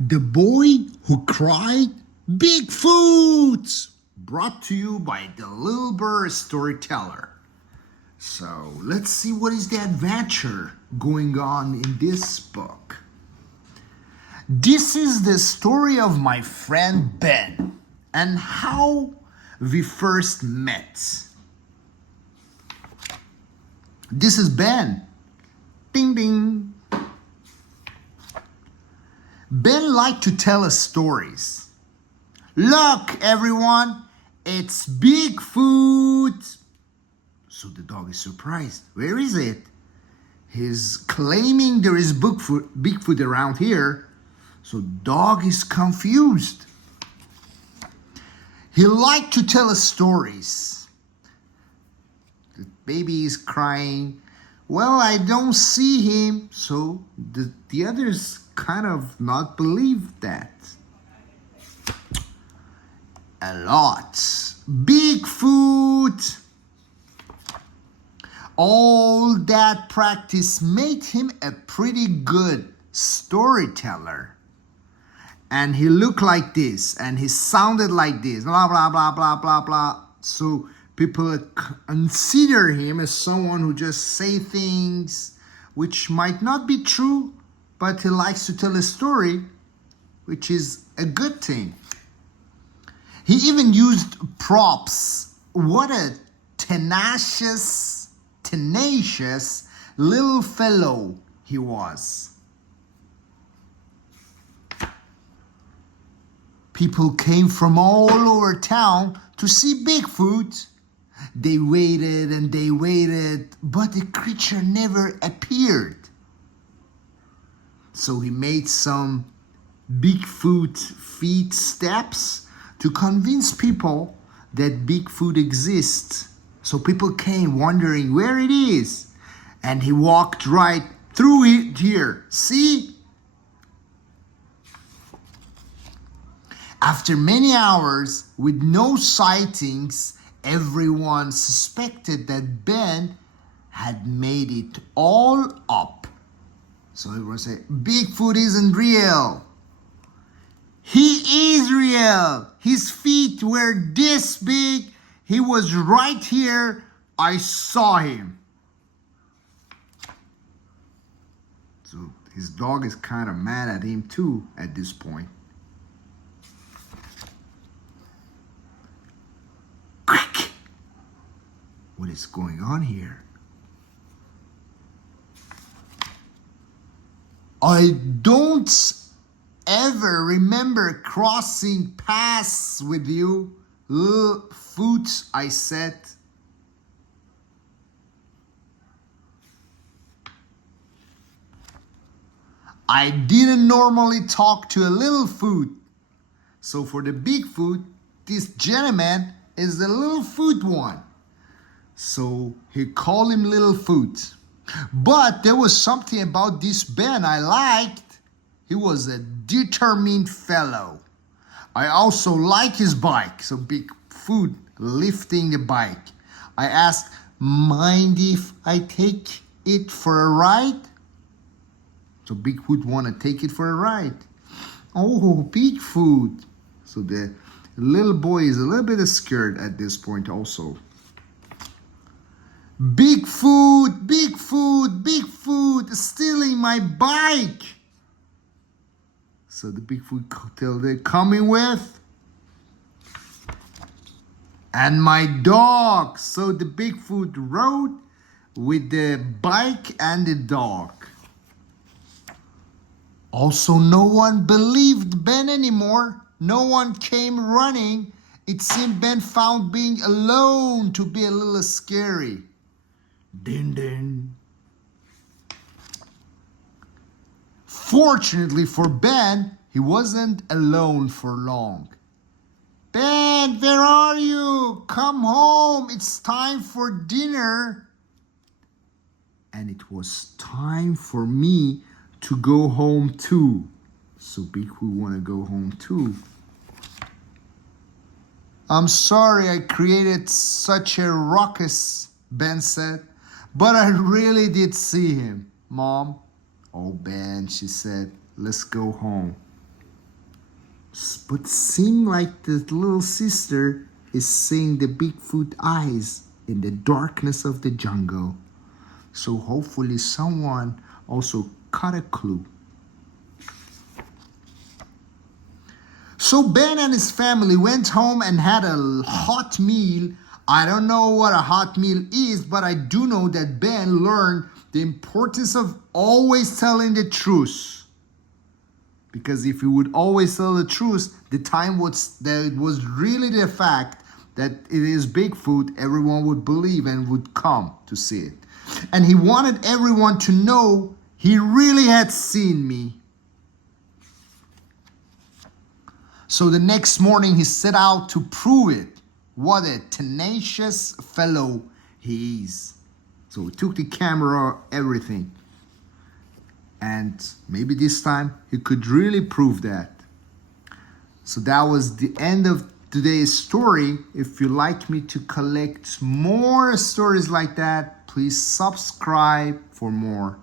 The Boy Who Cried Bigfoot, brought to you by the Little Bird Storyteller. So let's see what is the adventure going on in this book. This is the story of my friend Ben and how we first met. This is Ben. Ding ding. Ben liked to tell us stories. Look, everyone, it's Bigfoot. So the dog is surprised. Where is it? He's claiming there is Bigfoot around here. So dog is confused. He liked to tell us stories. The baby is crying. Well, I don't see him. So the others kind of not believe that. A lot. Bigfoot. All that practice made him a pretty good storyteller. And he looked like this, and he sounded like this, blah, blah, blah, blah, blah, blah. So people consider him as someone who just say things which might not be true, but he likes to tell a story, which is a good thing. He even used props. What a tenacious little fellow he was. People came from all over town to see Bigfoot. They waited and they waited, but the creature never appeared. So he made some Bigfoot feet steps to convince people that Bigfoot exists. So people came wondering where it is. And he walked right through it here. See? After many hours with no sightings, everyone suspected that Ben had made it all up. So everyone said, Bigfoot isn't real. He is real. His feet were this big. He was right here. I saw him. So his dog is kind of mad at him too at this point. Quick! What is going on here? I don't ever remember crossing paths with you, little foot, I said. I didn't normally talk to a little foot. So for the Bigfoot, this gentleman is the little foot one. So he called him Little Foot. But there was something about this Ben I liked. He was a determined fellow. I also like his bike. So Bigfoot lifting the bike. I asked, mind if I take it for a ride? So Bigfoot want to take it for a ride. Oh, Bigfoot. So the little boy is a little bit scared at this point also. Bigfoot, Bigfoot, Bigfoot, stealing my bike. So the Bigfoot tell they're coming with. And my dog. So the Bigfoot rode with the bike and the dog. Also, no one believed Ben anymore. No one came running. It seemed Ben found being alone to be a little scary. Din din. Fortunately for Ben, he wasn't alone for long. Ben, where are you? Come home. It's time for dinner. And it was time for me to go home too. So Bigfoot want to go home too. I'm sorry I created such a ruckus, Ben said, but I really did see him, Mom. Oh, Ben, she said, let's go home. But seemed like the little sister is seeing the Bigfoot eyes in the darkness of the jungle. So hopefully someone also caught a clue. So Ben and his family went home and had a hot meal. I don't know what a hot meal is, but I do know that Ben learned the importance of always telling the truth. Because if he would always tell the truth, the time that it was really the fact that it is Bigfoot, everyone would believe and would come to see it. And he wanted everyone to know he really had seen me. So the next morning he set out to prove it. What a tenacious fellow he is. So he took the camera, everything. And maybe this time he could really prove that. So that was the end of today's story. If you like me to collect more stories like that, please subscribe for more.